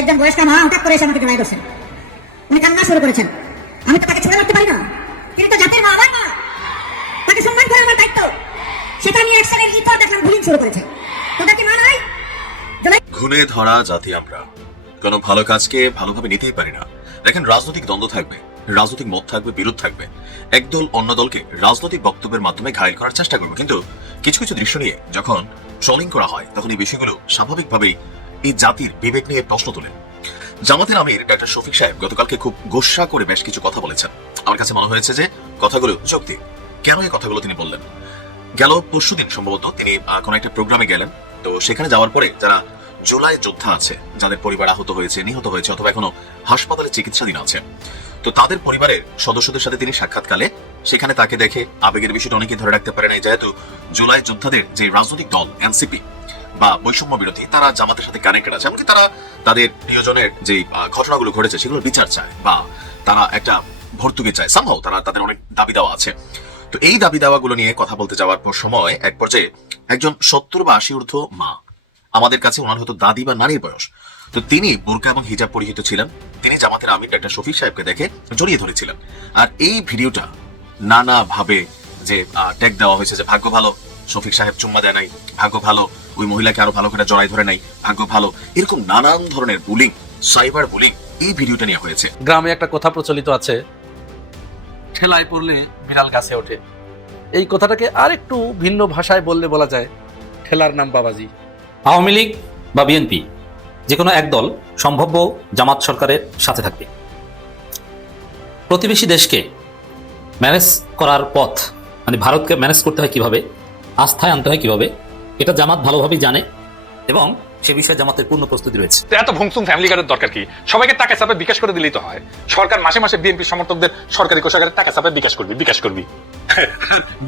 একজন বয়স্ক মা হঠাৎ করে এসে আমাকে জড়াই ধরছেন। উনি কান্না শুরু করেছেন। আমি তো তাকে ছুঁড়ে মারতে পারি না, তিনি তো জাতির মা, আমার মা, তাকে সম্মান করা আমার দায়িত্ব। সেটা আমি অ্যাকশনের ইতর দেখলাম বুলিং শুরু করেছে। তোটা কি মা নাই? ঘুণে ধরা জাতি আমরা, কোনো ভালো কাজকে ভালোভাবে নিতেই পারি না। দেখেন, রাজনৈতিক দ্বন্দ্ব থাকবে, রাজনৈতিক মত থাকবে, বিরোধ থাকবে, একদল অন্য দলকে রাজনৈতিক বক্তব্যের মাধ্যমে ঘায়েল করার চেষ্টা করবে। কিন্তু কিছু কিছু দৃশ্য নিয়ে যখন ট্রলিং করা হয়, তখন এই বিষয়গুলো স্বাভাবিকভাবেই এই জাতির বিবেক নিয়ে প্রশ্ন তোলে। জামাতের আমির ডক্টর শফিক সাহেব গতকালকে খুব গোস্বা করে বেশ কিছু কথা বলেছেন। আমার কাছে মনে হয়েছে যে কথাগুলো যুক্তি। কেন এই কথাগুলো তিনি বললেন? গেল পরশুদিন সম্ভবত তিনি কোন একটা প্রোগ্রামে গেলেন। তো সেখানে যাওয়ার পরে যারা জুলাই যোদ্ধা আছে, যাদের পরিবার আহত হয়েছে, নিহত হয়েছে, অথবা এখনো হাসপাতালে চিকিৎসাধীন আছে, তো তাদের পরিবারের সদস্যদের সাথে তিনি সাক্ষাৎকালে সেখানে তাকে দেখে আবেগের বিষয়টা অনেকে ধরে রাখতে পারে নাই, যেহেতু জুলাই যোদ্ধাদের যে রাজনৈতিক দল এনসিপি বা বৈষম্য বিরোধী, তারা জামাতের সাথে কানেক্টেড আছে। এমনকি তারা তাদের প্রিয়জনের যে ঘটনাগুলো ঘটেছে সেগুলোর বিচার চায়, বা তারা একটা ভর্তুকি চায়, সামহাও তারা তাদের অনেক দাবি দেওয়া আছে। তো এই দাবি দাওয়াগুলো নিয়ে কথা বলতে যাওয়ার পর সময় এক পর্যায়ে একজন 70 বা 80 ঊর্ধ্ব মা, আমাদের কাছে ওনার হয়তো দাদি বা নারীর বয়স, তো তিনি বোরকা এবং হিজাব পরিহিত ছিলেন। তিনি জামাতের আমির ডক্টর শফিক সাহেবকে দেখে জড়িয়ে ধরেছিলেন। আর এই ভিডিওটা নানা ভাবে যে ট্যাগ দেওয়া হয়েছে যে ভাগ্য ভালো শফিক সাহেব চুম্মা দেয় নাই, ভাগ্য ভালো ওই মহিলাকে আরো ভালো করে জড়াই ধরে নাই, ভাগ্য ভালো, এরকম নানান ধরনের বুলিং, সাইবার বুলিং এই ভিডিওটা নিয়ে হয়েছে। গ্রামে একটা কথা প্রচলিত আছে, ঠেলায় পড়লে বিড়াল গাছে ওঠে। এই কথাটাকে আর একটু ভিন্ন ভাষায় বললে বলা যায়, ঠেলার নাম বাবাজি। আওয়ামী লীগ বা বিএনপি যে কোনো এক দল সম্ভাব্য জামাত সরকারের সাথে থাকবে। প্রতিবেশী দেশকে ম্যানেজ করার পথ, মানে ভারতকে ম্যানেজ করতে হয় কিভাবে, আস্থায় আনতে হয় কিভাবে, এটা জামাত ভালোভাবেই জানে এবং সে বিষয়ে জামাতের পূর্ণ প্রস্তুতি রয়েছে। এত ভুংসুম ফ্যামিলি কার্ডের দরকার কি? সবাইকে টাকা চাপে বিকাশ করে দিলেই তো হয়। সরকার মাসে মাসে বিএনপি সমর্থকদের সরকারি কোষাগারে টাকা চাপে বিকাশ করবি।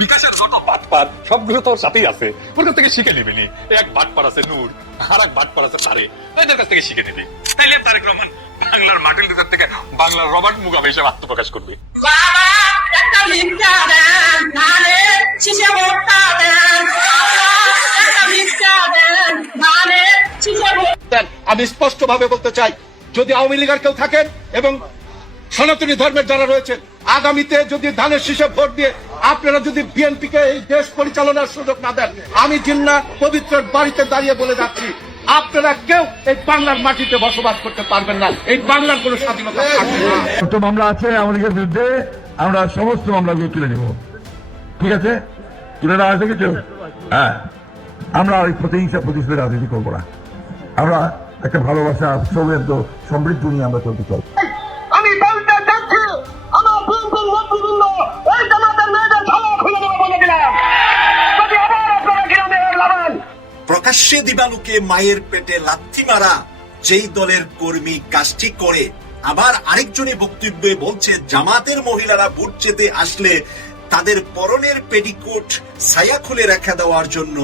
বিকাশের যত বাটপার সবগুলো তোর সাথেই আছে, ওর কাছ থেকে শিখে নিবি। এক বাটপার আছে নূর, আর এক বাটপার আছে তারে, এদের কাছ থেকে শিখে নিবি। তাইলে তারেক রহমান বাংলার মার্টিন লুথার থেকে বাংলার রবার্ট মুগাবে হিসেবে আত্মপ্রকাশ করবি। আমি স্পষ্ট ভাবে বলতে চাই, যদি আওয়ামী লীগের কেউ থাকেন এবং সনাতনী ধর্মের যারা রয়েছেন, আগামীতে যদি ধানের শীষে ভোট দিয়ে আপনারা যদি বিএনপিকে এই দেশ পরিচালনার সুযোগ না দেন, আমি জিন্না পবিত্র বাড়িতে দাঁড়িয়ে বলে যাচ্ছি, আপনারা কেউ এই বাংলার মাটিতে বসবাস করতে পারবেন না। এই বাংলার কোন স্বাধীনতা থাকবে না। ছোট মামলা আছে আওয়ামী লীগের বিরুদ্ধে, আমরা সমস্ত মামলাগুলো তুলে নেব। ঠিক আছে, তুলে নেওয়া আছে কিছু। হ্যাঁ, আমরা ওই প্রতিহিংসা প্রতিশোধের রাজনীতি করবো না। আমরা একটা ভালোবাসা, সৌহার্দ্য, সমৃদ্ধ নিয়ে আমরা চলতে চাই। আমি বলতে চাচ্ছি, আমার বিএনপির নেতৃবৃন্দ এই জামাতের মেয়েদের ঝালা খুলে দেবে বলে দিলাম। যদি আবার আপনারা গ্রামে লাগান, প্রকাশ্যে দিবালুকে মায়ের পেটে লাথি মারা যেই দলের কর্মী কাজটি করে, আবার আরেকজনে বক্তব্যে বলছে জামাতের মহিলারা ভোট চেতে আসলে তাদের পরনের পেটিকোট ছায়া খুলে রেখে দেওয়ার জন্য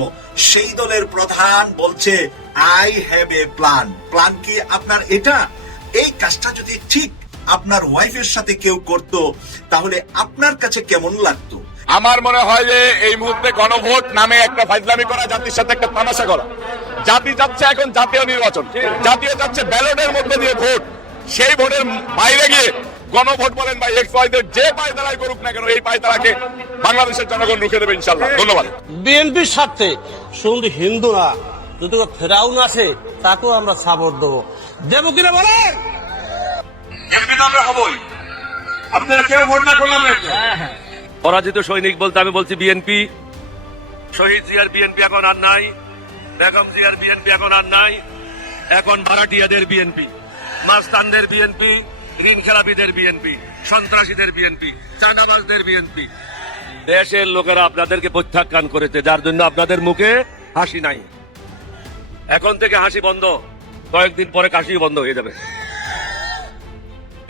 সেই দলের প্রধান বলছে I have a plan. Plan কি আপনার? এটা এই কাজটা যদি ঠিক আপনার ওয়াইফের সাথে কেউ করত, তাহলে আপনার কাছে কেমন লাগতো? আমার মনে হয় যে এই মুহূর্তে গণভোট নামে একটা ফাইজলামি করা, জাতির সাথে একটা তামাশা করা। জাতি যাচ্ছে এখন জাতীয় নির্বাচন, জাতীয় যাচ্ছে ব্যালটের মধ্যে দিয়ে ভোট। সেই ভোটের বাইরে গিয়ে গণভোট বলেন বা এক্স ওয়াই জেড, যে পায়তারাই করুক না কেন, এই পায়তারাকে বাংলাদেশের জনগণ রুখে দেবে ইনশাআল্লাহ। ধন্যবাদ। বিএনপির স্বার্থে শুধু হিন্দু না, যদি ফেরাউন আসে তাকেও আমরা সাপোর্ট দেবো। দেবো কিনা বলেন? আমরা হবই, আপনারা কেউ ভোট না করলাম। পরাজিত সৈনিক বলতে আমি বলছি বিএনপি। শহীদ জিয়ার বিএনপি এখন আর নাই, বেগম জিয়ার বিএনপি এখন আর নাই, এখন ভাড়াটিয়াদের বিএনপি, মাস্তানদের বিএনপি, ঋণ খেলাপিদের বিএনপি, সন্ত্রাসীদের বিএনপি, চাঁদাবাজদের বিএনপি। দেশের লোকেরা আপনাদেরকে প্রত্যাখ্যান করেছে, যার জন্য আপনাদের মুখে হাসি নাই। এখন থেকে হাসি বন্ধ, কয়েকদিন পরে কাশি বন্ধ হয়ে যাবে।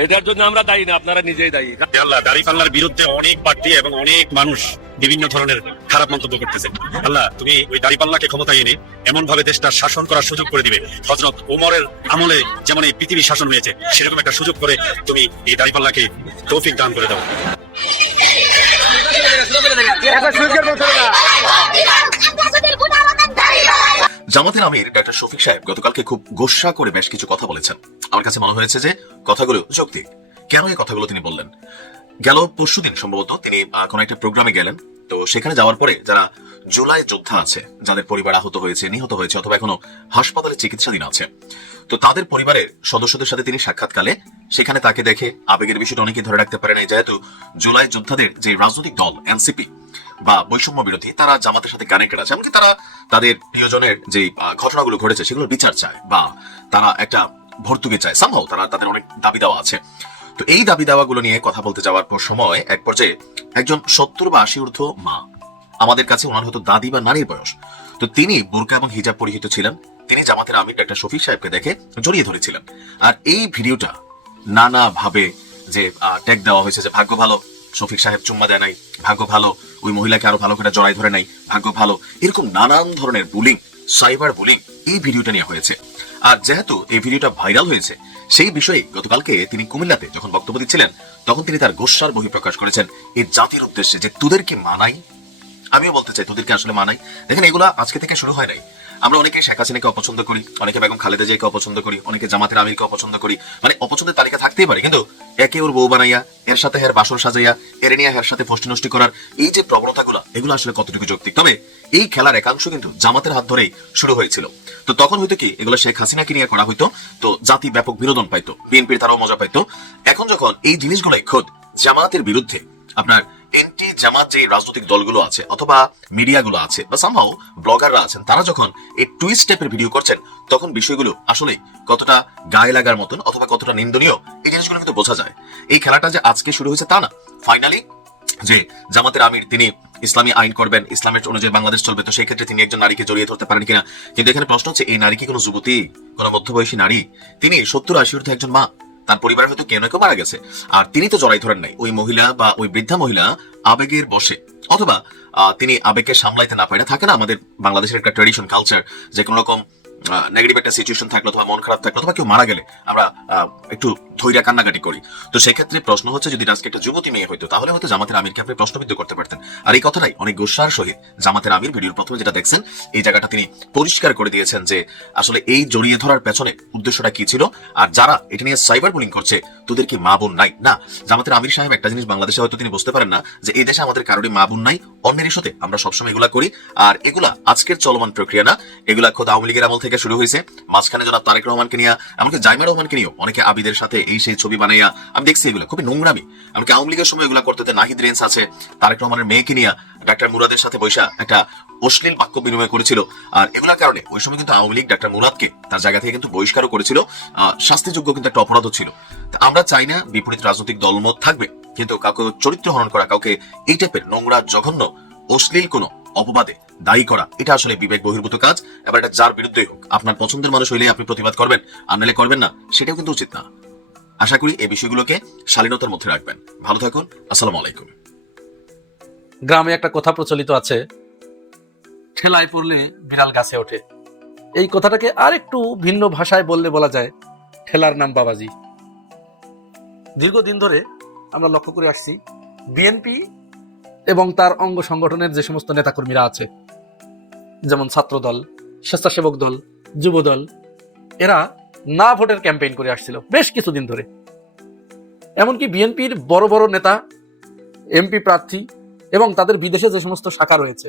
এটার জন্য আমরা দায়ী না, আপনারা নিজেই দায়ী। আল্লাহ, দাঁড়িপাল্লার বিরুদ্ধে অনেক পার্টি এবং অনেক মানুষ বিভিন্ন ধরনের খারাপ মন্তব্য করতেছে। আল্লাহ, তুমি ওই দাঁড়িপাল্লাকে ক্ষমতায় এনে এমন ভাবে দেশটা শাসন করার সুযোগ করে দিবে, হযরত ওমরের আমলে যেমন এই পৃথিবী শাসন হয়েছে, সেরকম একটা সুযোগ করে তুমি এই দাঁড়িপাল্লাকে তৌফিক দান করে দাও। জামাতের আমির ডক্টর শফিক সাহেব গতকালকে খুব গোস্বা করে বেশ কিছু কথা বলেছেন। আমার কাছে মনে হয়েছে যে কথাগুলো যৌক্তিক। কেন এই কথাগুলো তিনি বললেন? গেল পরশুদিন সম্ভবত তিনি কোন একটা প্রোগ্রামে গেলেন। তো সেখানে যাওয়ার পরে যারা জুলাই যোদ্ধা আছে, যাদের পরিবার আহত হয়েছে, নিহত হয়েছে অথবা এখনো হাসপাতালে চিকিৎসাধীন আছে, তো তাদের পরিবারের সদস্যদের সাথে তিনি সাক্ষাৎকালে সেখানে তাকে দেখে আবেগের বিষয়টা অনেকে ধরে রাখতে পারে নাই, যেহেতু জুলাই যোদ্ধাদের যে রাজনৈতিক দল এনসিপি বা বৈষম্য বিরোধী, তারা জামাতের সাথে কানেক্টেড আছে। এমনকি তারা তাদের প্রিয়জনের যে ঘটনাগুলো ঘটেছে সেগুলোর বিচার চায় বা তারা একটা ভর্তুকি চায়, সামহাও তারা তাদের অনেক দাবি দেওয়া আছে। তো এই দাবি দাওয়াগুলো নিয়ে কথা বলতে যাওয়ার পর সময় এক পর্যায়ে একজন 70 বা 80 ঊর্ধ্ব মা, আমাদের কাছে ওনার হয়তো দাদি বা নানির বয়স, তো তিনি বোরকা এবং হিজাব পরিহিত ছিলেন। তিনি জামাতের আমির ডক্টর শফিক সাহেবকে দেখে জড়িয়ে ধরেছিলেন। আর এই ভিডিওটা নানা ভাবে যে ট্যাগ দেওয়া হয়েছে যে ভাগ্য ভালো শফিক সাহেব চুম্মা দেয় নাই, ভাগ্য ভালো ওই মহিলাকে আরো ভালো করে জড়াই ধরে নাই, ভাগ্য ভালো, এরকম নানান ধরনের বুলিং, সাইবার বুলিং এই ভিডিওটা নিয়ে হয়েছে। আর যেহেতু এই ভিডিওটা ভাইরাল হয়েছে, সেই বিষয়ে গতকালকে তিনি কুমিল্লাতে যখন বক্তব্য দিচ্ছিলেন তখন তিনি তার গোস্বার বহিঃপ্রকাশ করেছেন এই জাতির উদ্দেশ্যে যে তোদের কি মানাই। আমিও বলতে চাই তোদেরকে আসলে মানাই। দেখেন, এগুলা আজকে থেকে শুরু হয় নাই। আমরা অনেকে শেখ হাসিনাকে অপছন্দ করি, অনেকে বেগম খালেদা জিয়াকে অপছন্দ করি, অনেকে জামাতের আমিরকে অপছন্দ করি, মানে অপছন্দের তালিকা থাকতেই পারে, কিন্তু একে ওর বউ বানাইয়া এর সাথে হের বাসর সাজাইয়া এরে নিয়ে হের সাথে ফষ্টি নষ্টি করার এই যে প্রবণতাগুলো, এগুলো আসলে কতটুকু যৌক্তিক? তবে এই খেলার একাংশ কিন্তু জামাতের হাত ধরেই শুরু হয়েছিল। তো তখন হয়তো কি এগুলো শেখ হাসিনাকে নিয়ে করা হইতো, তো জাতি ব্যাপক বিনোদন পাইতো, বিএনপির তারাও মজা পাইতো। এখন যখন এই জিনিসগুলোই খোদ জামাতের বিরুদ্ধে, আপনার এন্টি জামাত যে রাজনৈতিক দলগুলো আছে অথবা মিডিয়াগুলো আছে বা সামহাও ব্লগাররা আছেন, তারা যখন এই টুইস্ট টাইপের ভিডিও করছেন, তখন বিষয়গুলো আসলে কতটা গায়ে লাগার মতন অথবা কতটা নিন্দনীয় এই জিনিসগুলো কিন্তু বোঝা যায়। এই খেলাটা যে আজকে শুরু হয়েছে তা না। ফাইনালি যে জামাতের আমির তিনি ইসলামী আইন করবেন, ইসলামের অনুযায়ী বাংলাদেশ চলবে, তো সেই ক্ষেত্রে তিনি একজন নারীকে জড়িয়ে ধরতে পারেন কিনা। কিন্তু এখানে প্রশ্ন হচ্ছে, এই নারী কি কোনো যুবতী, কোনো মধ্যবয়সী নারী? তিনি 70-80 ঊর্ধ্ব একজন মা, তার পরিবার হয়তো কেউ না কেউ মারা গেছে, আর তিনি তো জড়াই ধরেন নাই। ওই মহিলা বা ওই বৃদ্ধা মহিলা আবেগের বসে অথবা তিনি আবেগকে সামলাইতে না পারে। থাকে না আমাদের বাংলাদেশের একটা ট্রেডিশন কালচার, যে কোনো রকম নেগেটিভ একটা সিচুয়েশন থাকলো অথবা মন খারাপ থাকলো অথবা কেউ মারা গেলে আমরা একটু ধৈর্য কান্নাকাটি করি। তো সেক্ষেত্রে প্রশ্ন হচ্ছে, যদি আজকে একটা যুবতী মেয়ে হইতো তাহলে হয়তো জামাতের আমিরকে আপনি প্রশ্নবিদ্ধ করতে পারতেন। আর এই কথাটাই অনেক গোস্বার সহিত জামাতের আমির ভিডিওর প্রথমে যেটা দেখছেন এই জায়গাটা তিনি পরিষ্কার করে দিয়েছেন যে আসলে এই জড়িয়ে ধরার পেছনে উদ্দেশ্যটা কি ছিল। আর যারা এটা নিয়ে সাইবার বুলিং করছে, তোদের কি মা বোন নাই? না, জামাতের আমির সাহেব একটা জিনিস বাংলাদেশে হয়তো তিনি বুঝতে পারেন না যে এই দেশে আমাদের কারোরই মা বোন নাই। অন্যের ইস্যুতে আমরা সবসময় এগুলা করি, আর এগুলা আজকের চলমান প্রক্রিয়া না, এগুলা খোদ আওয়ামী লীগের আমল থেকে শুরু হয়েছে। মাঝখানে জনাব তারেক রহমানকে নিয়ে, এমনকি জাইমা রহমানকে নিয়েও অনেকে আবিদের সাথে এই সেই ছবি বানাইয়া আমি দেখছি, এগুলো খুবই নোংরামি। এমনকি আওয়ামী লীগের সময় এগুলা করতে নাহিদ রেন্স আছে, তারেক রহমানের মেয়েকে নিয়ে ডাক্তার মুরাদের সাথে বৈশা একটা অশ্লীল বাক্য বিনিময় করেছিল। আর এগুলার কারণে ওই সময় কিন্তু আওয়ামী লীগ ডাক্তার মুরাদকে তার জায়গা থেকে কিন্তু বহিষ্কারও করেছিল, শাস্তিযোগ্য কিন্তু একটা অপরাধও ছিল। আমরা চাই না বিপরীত রাজনৈতিক দলমত থাকবে, কিন্তু কাউকে চরিত্র হনন করা, কাউকে এই টাইপের নোংরা জঘন্য অশ্লীল কোনো অপবাদে দায়ী করা, এটা আসলে বিবেক বহির্ভূত কাজ। এবার এটা যার বিরুদ্ধেই হোক, আপনার পছন্দের মানুষ হইলে আপনি প্রতিবাদ করবেন, আর নাহলে করবেন না, সেটাও কিন্তু উচিত না। আশা করি এই বিষয়গুলোকে শালীনতার মধ্যে রাখবেন। ভালো থাকুন, আসসালামু আলাইকুম। গ্রামে একটা কথা প্রচলিত আছে, ঠেলায় পড়লে বিড়াল গাছে ওঠে। এই কথাটাকে আর একটু ভিন্ন ভাষায় বললে বলা যায়, ঠেলার নাম বাবাজি। দীর্ঘদিন ধরে আমরা লক্ষ্য করে আসছি, বিএনপি এবং তার অঙ্গ সংগঠনের যে সমস্ত নেতাকর্মীরা আছে, যেমন ছাত্র দল, স্বেচ্ছাসেবক দল, যুব দল, এরা না ভোটের ক্যাম্পেইন করে আসছিল বেশ কিছুদিন ধরে। এমনকি বিএনপির বড় বড় নেতা, এমপি প্রার্থী এবং তাদের বিদেশে যে সমস্ত শাখা রয়েছে,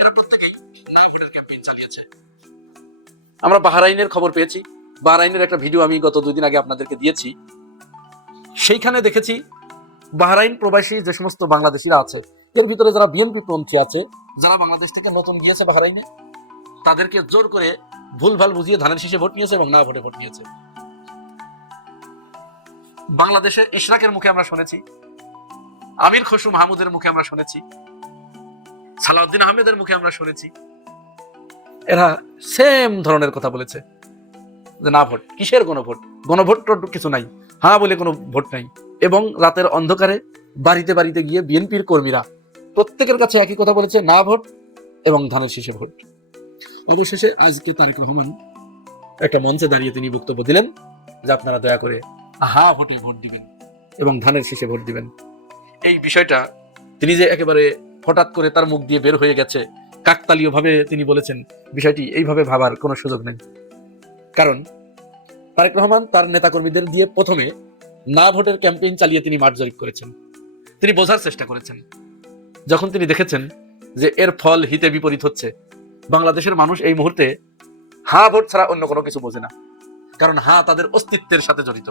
এরা প্রত্যেকেই না ভোটের ক্যাম্পেইন চালিয়েছে। আমরা বাহরাইনের খবর পেয়েছি, বাহরাইনের একটা ভিডিও আমি গত 2 দিন আগে আপনাদেরকে দিয়েছি। সেইখানে দেখেছি বাহরাইন প্রবাসী যে সমস্ত বাংলাদেশিরা আছে, এর ভিতরে যারা বিএনপি পন্থী আছে, যারা বাংলাদেশ থেকে নতুন গিয়েছে বাহরাইনে, তাদেরকে জোর করে ভুলভাল বুঝিয়ে ধানের শীষে ভোট নিয়েছে এবং না ভোটে ভোট নিয়েছে। বাংলাদেশে ইশরাকের মুখে আমরা শুনেছি, আমির খসরু মাহমুদের মুখে আমরা শুনেছি, সালাউদ্দিন আহমেদের মুখে আমরা শুনেছি, এরা সেম ধরনের কথা বলেছে যে না ভোট, কিসের গণভোট, গণভোট কিছু নাই, হ্যাঁ বলে কোনো ভোট নাই। এবং রাতের অন্ধকারে বাড়িতে বাড়িতে গিয়ে বিএনপির কর্মীরা প্রত্যেকের কাছে একই কথা বলেছে, না ভোট এবং ধানের শীষে ভোট। অবশেষে আজকে তারেক রহমান একটা মঞ্চে দাঁড়িয়ে তিনি বক্তব্য দিলেন যে আপনারা দয়া করে হা ভোটে ভোট দিবেন এবং ধানের শীষে ভোট দিবেন। এই বিষয়টা তিনি যে একেবারে হঠাৎ করে তার মুখ দিয়ে বের হয়ে গেছে, কাকতালীয়ভাবে তিনি বলেছেন, বিষয়টি এইভাবে ভাবার কোনো সুযোগ নেই। কারণ তারেক রহমান তার নেতাকর্মীদের দিয়ে প্রথমে না ভোটের ক্যাম্পেইন চালিয়ে তিনি মাঠ জরিপ করেছেন। তিনি বোঝার চেষ্টা করেছেন। যখন তিনি দেখেছেন যে এর ফল হিতে বিপরীত হচ্ছে, বাংলাদেশের মানুষ এই মুহূর্তে হ্যাঁ ভোট ছাড়া অন্য কোনো কিছু বোঝে না। কারণ হ্যাঁ তাদের অস্তিত্বের সাথে জড়িত।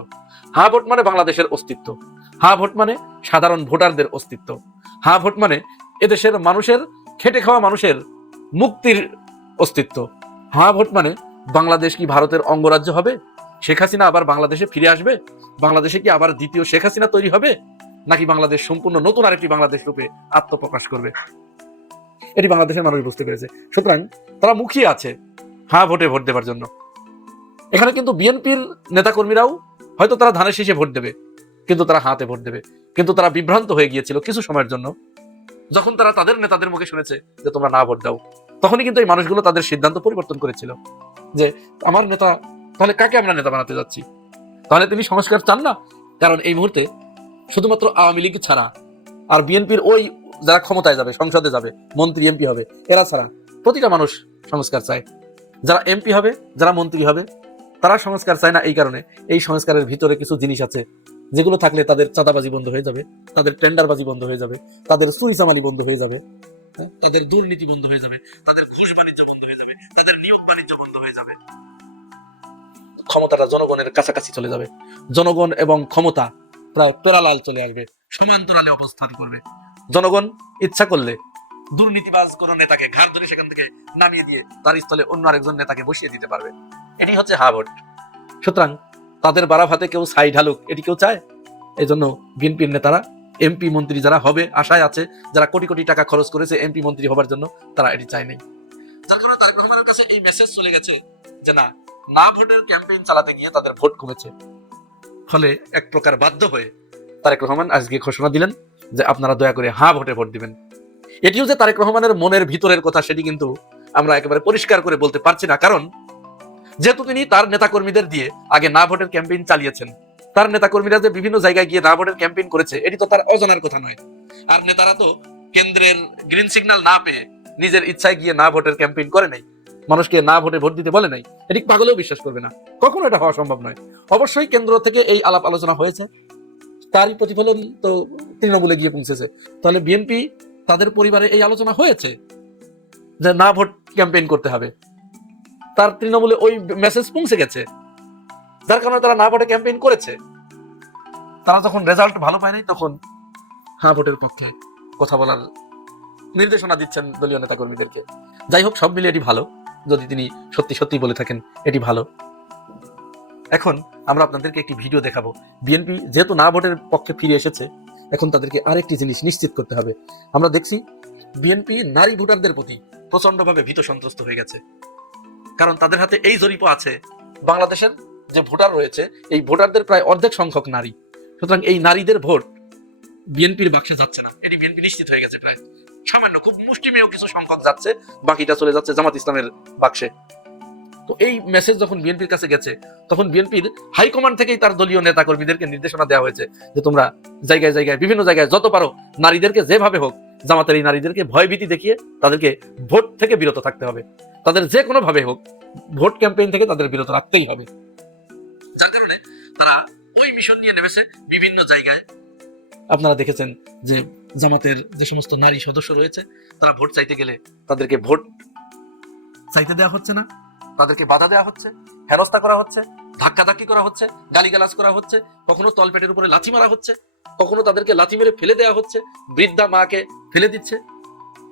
হ্যাঁ ভোট মানে বাংলাদেশের অস্তিত্ব, হ্যাঁ ভোট মানে সাধারণ ভোটারদের অস্তিত্ব, হ্যাঁ ভোট মানে এদেশের মানুষের, খেটে খাওয়া মানুষের মুক্তির অস্তিত্ব। হ্যাঁ ভোট মানে বাংলাদেশ কি ভারতের অঙ্গরাজ্য হবে? শেখ হাসিনা আবার বাংলাদেশে ফিরে আসবে? বাংলাদেশে কি আবার দ্বিতীয় শেখ হাসিনা তৈরি হবে, নাকি বাংলাদেশ সম্পূর্ণ নতুন আরেকটি বাংলাদেশ রূপে আত্মপ্রকাশ করবে? এটি বাংলাদেশের মানুষ বুঝতে পেরেছে। সুতরাং তারা মুখিয়ে আছে হ্যাঁ ভোটে ভোট দেওয়ার জন্য। এখানে কিন্তু বিএনপির নেতাকর্মীরাও হয়তো তারা ধানের শীষে ভোট দেবে, কিন্তু তারা হাতে ভোট দেবে। কিন্তু তারা বিভ্রান্ত হয়ে গিয়েছিল কিছু সময়ের জন্য, যখন তারা তাদের নেতাদের মুখে শুনেছে যে তোমরা না ভোট দাও। তখনই কিন্তু এই মানুষগুলো তাদের সিদ্ধান্ত পরিবর্তন করেছিল যে আমার নেতা, তাহলে কাকে আমরা নেতা বানাতে যাচ্ছি? তাহলে তিনি সংস্কার চান না? কারণ এই মুহূর্তে শুধুমাত্র আওয়ামী লীগ ছাড়া আর বিএনপির ওই যারা ক্ষমতায় যাবে, সংসদে যাবে, মন্ত্রী এমপি হবে, এরা ছাড়া প্রতিটা মানুষ সংস্কার চায়। যারা এমপি হবে, যারা মন্ত্রী হবে, তারা সংস্কার চায় না এই কারণে এই সংস্কারের ভিতরে কিছু জিনিস আছে যেগুলো থাকলে তাদের চাঁদাবাজি বন্ধ হয়ে যাবে, তাদের টেন্ডারবাজি বন্ধ হয়ে যাবে, তাদের চুরিচামারি বন্ধ হয়ে যাবে, তাদের দুর্নীতি বন্ধ হয়ে যাবে, তাদের ঘুষ বাণিজ্য বন্ধ হয়ে যাবে, তাদের নিয়োগ বাণিজ্য বন্ধ হয়ে যাবে, ক্ষমতাটা জনগণের কাছাকাছি চলে যাবে, জনগণ এবং ক্ষমতা প্রায় প্যারালাল চলে আসবে, সমান্তরালে অবস্থান করবে। জনগণ ইচ্ছা করলে দুর্নীতিবাজ কোন নেতাকে ঘাড় ধরে সেখান থেকে নামিয়ে দিয়ে তার স্থলে অন্য আরেকজন নেতাকে বসিয়ে দিতে পারবে। এটি হচ্ছে হ্যাঁ ভোট। সুতরাং তাদের বাড়া ভাতে কেউ ছাই ঢালুক, এটি কেউ চায়? এই জন্য বিএনপির নেতারা এমপি মন্ত্রী যারা হবে আশায় আছে, যারা কোটি কোটি টাকা খরচ করেছে এমপি মন্ত্রী হবার জন্য, তারা এটি চায় নাই। যার কারণে তারেক রহমানের কাছে এই মেসেজ চলে গেছে যে না, না ভোটের ক্যাম্পেইন চালাতে গিয়ে তাদের ভোট কমেছে। ফলে এক প্রকার বাধ্য হয়ে তারেক রহমান আজকে ঘোষণা দিলেন যে আপনারা দয়া করে হ্যাঁ ভোটে ভোট দিবেন। এটিও যে তারেক রহমানের মনের ভিতরের কথা সেটি কিন্তু আমরা একেবারে পরিষ্কার করে বলতে পারছি না। কারণ যেহেতু তিনি তার নেতাকর্মীদের দিয়ে আগে না ভোটের ক্যাম্পেইন চালিয়েছেন, তার নেতাকর্মীরা যে বিভিন্ন জায়গায় গিয়ে না ভোটের ক্যাম্পেইন করেছে এটি তো তার অজানার কথা নয়। আর নেতারা তো কেন্দ্রের গ্রিন সিগন্যাল না পেয়ে নিজের ইচ্ছায় গিয়ে না ভোটের ক্যাম্পেইন করে নাই, মানুষকে না ভোটে ভোট দিতে বলে নাই। এটি পাগলেও বিশ্বাস করবে না, কখনো এটা হওয়া সম্ভব নয়। অবশ্যই কেন্দ্র থেকে এই আলাপ আলোচনা হয়েছে, তারই প্রতিফলন তো তৃণমূলে গিয়ে পৌঁছেছে। তাহলে বিএনপি তাদের পরিবারে এই আলোচনা হয়েছে যে না ভোট ক্যাম্পেইন করতে হবে, তার তৃণমূলে ওই মেসেজ পৌঁছে গেছে, যার কারণে তারা না ভোটে ক্যাম্পেইন করেছে। তারা যখন রেজাল্ট ভালো পায় নাই তখন হ্যাঁ ভোটের পক্ষে কথা বলার নির্দেশনা দিচ্ছেন দলীয় নেতাকর্মীদেরকে। যাই হোক, সব মিলে এটি ভালো, যদি তিনি সত্যি সত্যি বলে থাকেন এটি ভালো। এখন আমরা আপনাদেরকে একটি ভিডিও দেখাবো। বিএনপি যেহেতু না ভোটের পক্ষে ফিরে এসেছে, এখন তাদেরকে আরেকটি জিনিস নিশ্চিত করতে হবে। আমরা দেখছি বিএনপি নারী ভোটারদের প্রতি প্রচন্ডভাবে ভীত সন্ত্রস্ত হয়ে গেছে। কারণ তাদের হাতে এই জরিপ আছে, বাংলাদেশের যে ভোটার রয়েছে এই ভোটারদের প্রায় অর্ধেক সংখ্যক নারী। সুতরাং এই নারীদের ভোট বিএনপির বাক্সে যাচ্ছে না, এটি বিএনপি নিশ্চিত হয়ে গেছে। প্রায় সামান্য খুব মুষ্টিমেয় কিছু সংখ্যক যাচ্ছে, বাকিটা চলে যাচ্ছে জামাত ইসলামের বাক্সে। তো এই মেসেজ যখন বিএনপির কাছে গেছে, তখন বিএনপির হাইকমান্ড থেকেই তার দলীয় নেতা কর্মীদেরকে নির্দেশনা দেওয়া হয়েছে যে তোমরা জায়গায় জায়গায় বিভিন্ন জায়গায় যত পারো নারীদেরকে যেভাবে হোক, জামাতের এই নারীদেরকে ভয়ভীতি দেখিয়ে তাদেরকে ভোট থেকে বিরত থাকতে হবে। তাদের যে কোনো ভাবে হোক ভোট ক্যাম্পেইন থেকে তাদের বিরত রাখতেই হবে। যার কারণে তারা ওই মিশন নিয়ে নেমেছে বিভিন্ন জায়গায়। আপনারা দেখেছেন যে জামাতের যে সমস্ত নারী সদস্য রয়েছে, তারা ভোট চাইতে গেলে তাদেরকে ভোট চাইতে দেওয়া হচ্ছে না, তাদেরকে বাধা দেওয়া হচ্ছে, হেনস্থা করা হচ্ছে, ধাক্কাধাক্কি করা হচ্ছে, গালিগালাজ করা হচ্ছে, কখনো তলপেটের উপরে লাথি মারা হচ্ছে, কখনো তাদেরকে লাথি মেরে ফেলে দেওয়া হচ্ছে, বৃদ্ধা মাকে ফেলে দিচ্ছে।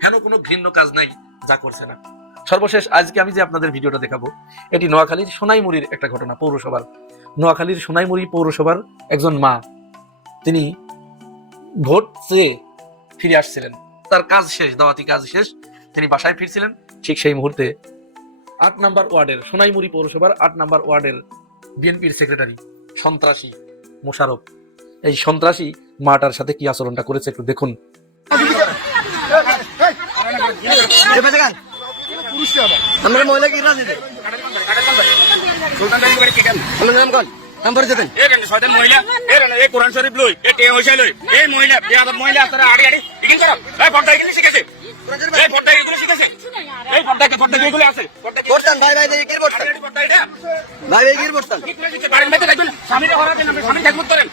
হেন কোনো ঘৃণ্য কাজ নাই যা করছে না। সর্বশেষ আজকে আমি যে আপনাদের ভিডিওটা দেখাবো, এটি নোয়াখালীর সোনাইমুড়ির একটা ঘটনা। পৌরসভার নোয়াখালীর সোনাইমুড়ি পৌরসভার একজন মা, তিনি ভোট চেয়ে ফিরে আসছিলেন, তার কাজ শেষ, দাওয়াতি কাজ শেষ, তিনি বাসায় ফিরছিলেন। ঠিক সেই মুহূর্তে ৮ নম্বর ওয়ার্ডের সোনাইমুড়ি পৌরসভার ৮ নম্বর ওয়ার্ডের বিএনপির সেক্রেটারি সন্ত্রাসী মোশারফ, এই সন্ত্রাসী মাটার সাথে কি আচরণটা করেছে একটু দেখুন। শয়তান মহিলা এই কোরআন শরীফ লই এ তে হইছে লই এই মহিলা বেয়াদব মহিলা আপনারা আড়ি আড়ি ইকিং করো এই ফটো এগুলি শিখেছে এই ফটো এগুলি শিখেছে এই ফটো এগুলি আছে বর্তান ভাই ভাই দেখি কি বর্তান ফটো এটা ভাই ভাই কি বর্তান বাড়ির মধ্যে রাখবেন স্বামীরা হরা দেন স্বামী ঠাকুর করেন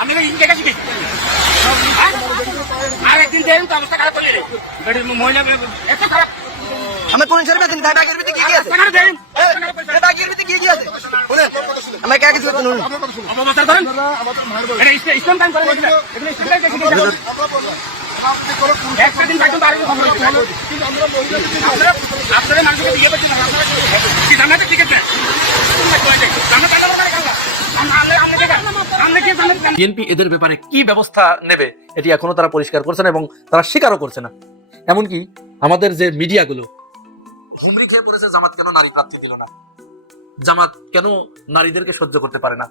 আমি ইন জায়গা শিখি আর একদিন দেন তো অবস্থা খারাপ হয়ে রে মহিলা এত খারাপ আমার কোন শরীফ আছে দাদাগির ভিতরে কি কি আছে টাকা দেন দাদাগির ভিতরে কি কি আছে শুনেন আমার কে কিছু করতে নুন অপপ্রচার করেন এটা ইসলাম কাম করেন এগুলো ইসলাম কাম করেন একটা দিন বাইরে বাইরে খবর আপনারা মানুষকে বিয়ে করতে কি জানাতে ঠিক আছে বিএনপি এদের ব্যাপারে কি ব্যবস্থা নেবে এটি এখনো তারা পরিষ্কার করছে না এবং তারা স্বীকারও করছে না। এমনকি আমাদের যে মিডিয়াগুলো হুমড়ি খেয়ে পড়েছে জামাত কেন নারী প্রার্থী দিল না, জামাত কেন নারীদেরকে সহ্য করতে পারে না,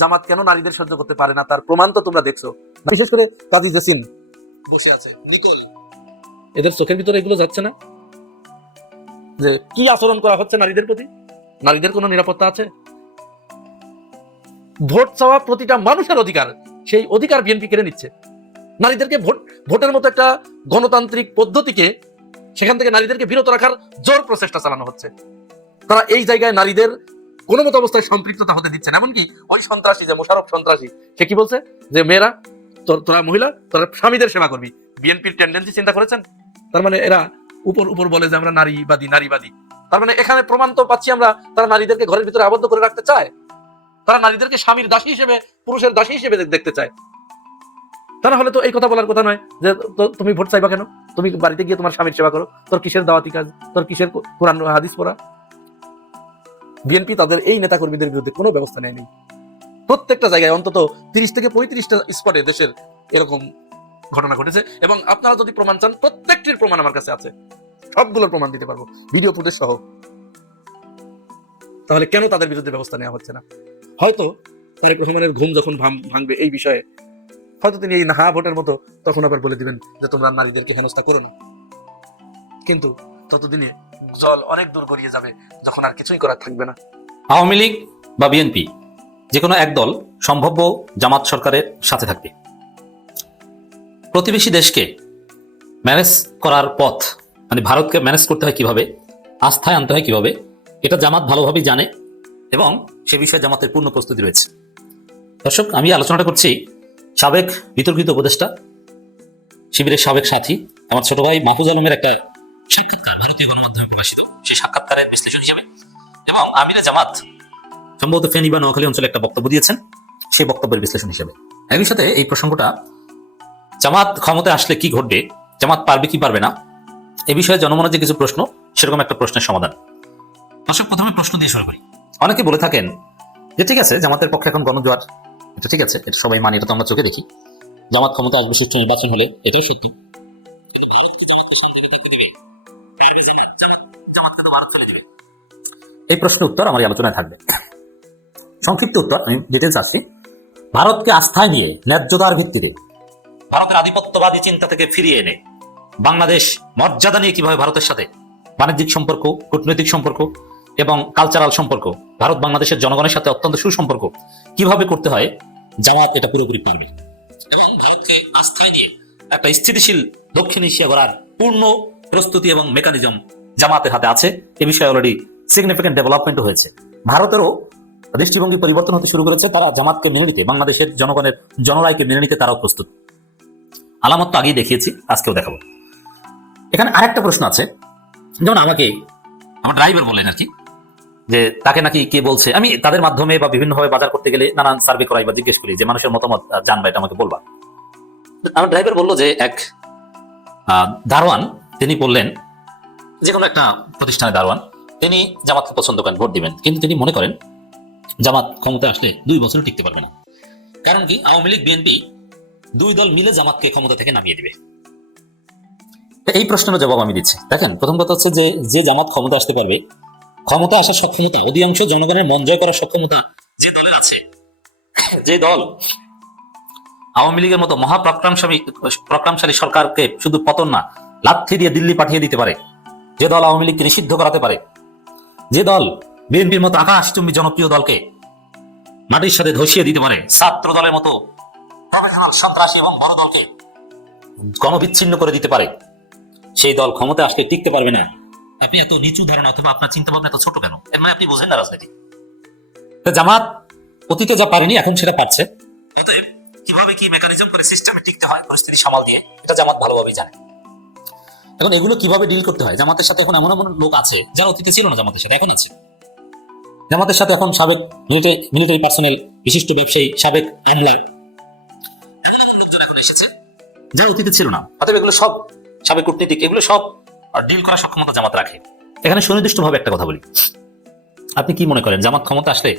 জামাত কেন নারীদের সহ্য করতে পারে না, তার প্রমাণ তো তোমরা দেখছো। বিশেষ করে কাজী জসিম বসে আছে, নিকোল, এদের চোখের ভিতরে এগুলো যাচ্ছে না যে কি আচরণ করা হচ্ছে নারীদের প্রতি? নারীদের কোনো নিরাপত্তা আছে? ভোট চাওয়া প্রতিটা মানুষের অধিকার, সেই অধিকার বিএনপি কেড়ে নিচ্ছে। নারীদেরকে ভোটের মতো একটা গণতান্ত্রিক পদ্ধতিকে সেখান থেকে নারীদেরকে বিরত রাখার জোর প্রচেষ্টা চালানো হচ্ছে। তারা এই জায়গায় নারীদের কোনো মতো অবস্থায় সম্পৃক্ততা হতে দিচ্ছে না। এমনকি ওই সন্ত্রাসী যে মোশাররফ সন্ত্রাসী, সে কি বলছে যে মেয়েরা তোরা মহিলা তোরা স্বামীদের সেবা করবি। বিএনপির টেন্ডেন্সি চিন্তা করেছেন? তার মানে এরা উপর বলে যে আমরা নারীবাদী। তার মানে এখানে প্রমাণ তো পাচ্ছি আমরা তারা নারীদেরকে ঘরের ভিতরে আবদ্ধ করে রাখতে চায়। তারা নারীদেরকে স্বামীর দাসী হিসেবে, পুরুষের দাসী হিসেবে দেখতে চায়। তারা হলে তো এই কথা বলার কথা নয় যে তুমি ভোট চাইবা কেন, তুমি বাড়িতে গিয়ে তোমার স্বামীর সেবা করো, তোর কিসের দাওয়াতি কাজ, তোর কিসের কোরআন হাদিস পড়া। বিএনপি তাদের এই নেতা কর্মীদের বিরুদ্ধে কোনো ব্যবস্থা নেয়নি। প্রত্যেকটা জায়গায় অন্তত 30 থেকে 35টা স্পটে দেশের এরকম ঘটনা ঘটেছে এবং আপনারা যদি প্রমাণ চান, প্রত্যেকটির প্রমাণ আমার কাছে আছে, সবগুলোর প্রমাণ দিতে পারবো, ভিডিও ফুটেজ সহ। তাহলে কেন তাদের বিরুদ্ধে ব্যবস্থা নেওয়া হচ্ছে না? হয়তো তারেক রহমানের ঘুম যখন ভাঙবে এই বিষয়ে, হয়তো তিনি এই না ভোটের মতো তখন আবার বলে দিবেন যে তোমরা নারীদেরকে হেনস্থা করো না। কিন্তু ততদিনে জল অনেক দূর গড়িয়ে যাবে যখন আর কিছুই করার থাকবে না। আওয়ামী লীগ বা বিএনপি যে কোনো এক দল সম্ভাব্য জামাত সরকারের সাথে থাকবে। প্রতিবেশী দেশকে ম্যানেজ করার পথ, মানে ভারতকে ম্যানেজ করতে হয় কিভাবে, আস্থায় আনতে হয় কিভাবে, এটা জামাত ভালোভাবেই জানে এবং সে বিষয়ে জামাতের পূর্ণ প্রস্তুতি রয়েছে। দর্শক, আমি আলোচনাটা করছি সাবেক বিতর্কিত উপদেষ্টা, শিবিরের সাবেক সাথী, আমার ছোট ভাই মাহফুজ আলমের একটা সাক্ষাৎকার ভারতীয় গণমাধ্যমে প্রকাশিত, সেই সাক্ষাৎকারের বিশ্লেষণ হিসেবে, এবং আমিরে জামাত সম্ভবত ফেনী বা নোয়াখালী অঞ্চলে একটা বক্তব্য দিয়েছেন, সেই বক্তব্যের বিশ্লেষণ হিসেবে। একই সাথে এই প্রসঙ্গটা জামাত ক্ষমতায় আসলে কি ঘটবে, জামাত পারবে কি পারবে না, এ বিষয়ে জনমনে যে কিছু প্রশ্ন, সেরকম একটা প্রশ্নের সমাধান। দর্শক, প্রথমে প্রশ্ন দিয়ে শুরু করি। অনেকে বলে থাকেন যে ঠিক আছে, জামাতের পক্ষে এখন গণজোয়ার, এটা ঠিক আছে, এটা সবাই মানি, এটা তো আমরা চোখে দেখি। জামাত ক্ষমতা আসবে সুষ্ঠু নির্বাচন হলে, এটাই সত্যি। এই প্রশ্নের উত্তর আমার এই আলোচনায় থাকবে। সংক্ষিপ্ত উত্তর, আমি ডিটেলস আসছি। ভারতকে আস্থায় নিয়ে ন্যায্যতার ভিত্তিতে ভারতের আধিপত্যবাদী চিন্তা থেকে ফিরিয়ে এনে বাংলাদেশ মর্যাদা নিয়ে কিভাবে ভারতের সাথে বাণিজ্যিক সম্পর্ক, কূটনৈতিক সম্পর্ক এবং কালচারাল সম্পর্ক, ভারত বাংলাদেশের জনগণের সাথে অত্যন্ত সুসম্পর্ক কিভাবে করতে হয়, জামাত এটা পুরোপুরি পারবে। এবং ভারতকে আস্থায় নিয়ে একটা স্থিতিশীল দক্ষিণ এশিয়া গড়ার পূর্ণ প্রস্তুতি এবং মেকানিজম জামাতের হাতে আছে। এ বিষয়ে অলরেডি সিগনিফিকেন্ট ডেভেলপমেন্ট হয়েছে। ভারতেরও দৃষ্টিভঙ্গি পরিবর্তন হতে শুরু করেছে। তারা জামাতকে মেনে নিতে, বাংলাদেশের জনগণের জনরায়কে মেনে নিতে তারাও প্রস্তুত। আলামত তো আগেই দেখিয়েছি, আজকেও দেখাবো। এখানে আরেকটা প্রশ্ন আছে, যেমন আমাকে আমার ড্রাইভার বললেন আর কি, যে তাকে নাকি কে বলছে, আমি তাদের মাধ্যমে বা বিভিন্নভাবে বাজার করতে গেলে নানান সার্ভে করাই বা জিজ্ঞেস করি যে মানুষের মতামত জানবা, এটা আমাকে বলবা। আমার ড্রাইভার বললো যে এক দারোয়ান, তিনি বললেন যে কোনো একটা প্রতিষ্ঠানে দারোয়ান, তিনি জামাতকে পছন্দ করেন, ভোট দিবেন, কিন্তু তিনি মনে করেন জামাত ক্ষমতায় আসলে 2 বছরও টিকতে পারবে না। কারণ কি, আওয়ামী লীগ বিএনপি 2 দল মিলে জামাতকে ক্ষমতা থেকে নামিয়ে দিবে। এই প্রশ্নের জবাব আমি দিচ্ছি। দেখেন, প্রথম কথা হচ্ছে যে জামাত ক্ষমতা আসতে পারবে, ক্ষমতা আসার সক্ষমতা, অধিকাংশ জনগণের মন জয় করার সক্ষমতা যে দলের আছে, যে দল আওয়ামী লীগের মতো মহাপ্রক্রামশালী সরকারকে শুধু পতন না, লাথি দিয়ে দিল্লি পাঠিয়ে দিতে পারে, যে দল আওয়ামী লীগকে নিষিদ্ধ করাতে পারে, যে দল বিএনপির মতো আকাশচুম্বী জনপ্রিয় দলকে মাটির সাথে ধসিয়ে দিতে পারে, ছাত্র দলের মতো প্রফেশনাল সন্ত্রাসী এবং বড় দলকে গণবিচ্ছিন্ন করে দিতে পারে, সেই দল ক্ষমতা আসলে টিকতে পারবে না। আপনি এত নিচু ধারণা অথবা আপনার চিন্তা ভাবনা এত ছোট কেন? এর মানে আপনি বুঝেন না রাজনীতি। জামাত অতীতে যা পারেনি এখন সেটা পারছে। অতএব কিভাবে কি মেকানিজম করে সিস্টেমে টিকতে হয় পরিস্থিতি সামাল দিয়ে, এটা জামাত ভালোভাবেই জানে। এখন এগুলো কিভাবে ডিল করতে হয়, জামাতের সাথে এখন এমন এমন লোক আছে যারা অতীতে ছিল না, জামাতের সাথে এখন আছে। জামাতের সাথে এখন সাবেক মিলিটারি পার্সোনেল, বিশিষ্ট ব্যবসায়ী, সাবেক আমলার এখন এসেছে যারা অতীতে ছিল না। অতএব এগুলো সব সাবেক কূটনীতিক, এগুলো সব ডিল করার সক্ষমতা জামাত রাখে। এখানে সুনির্দিষ্টভাবে একটা কথা বলি, আপনি কি মনে করেন জামাত ক্ষমতা আসলে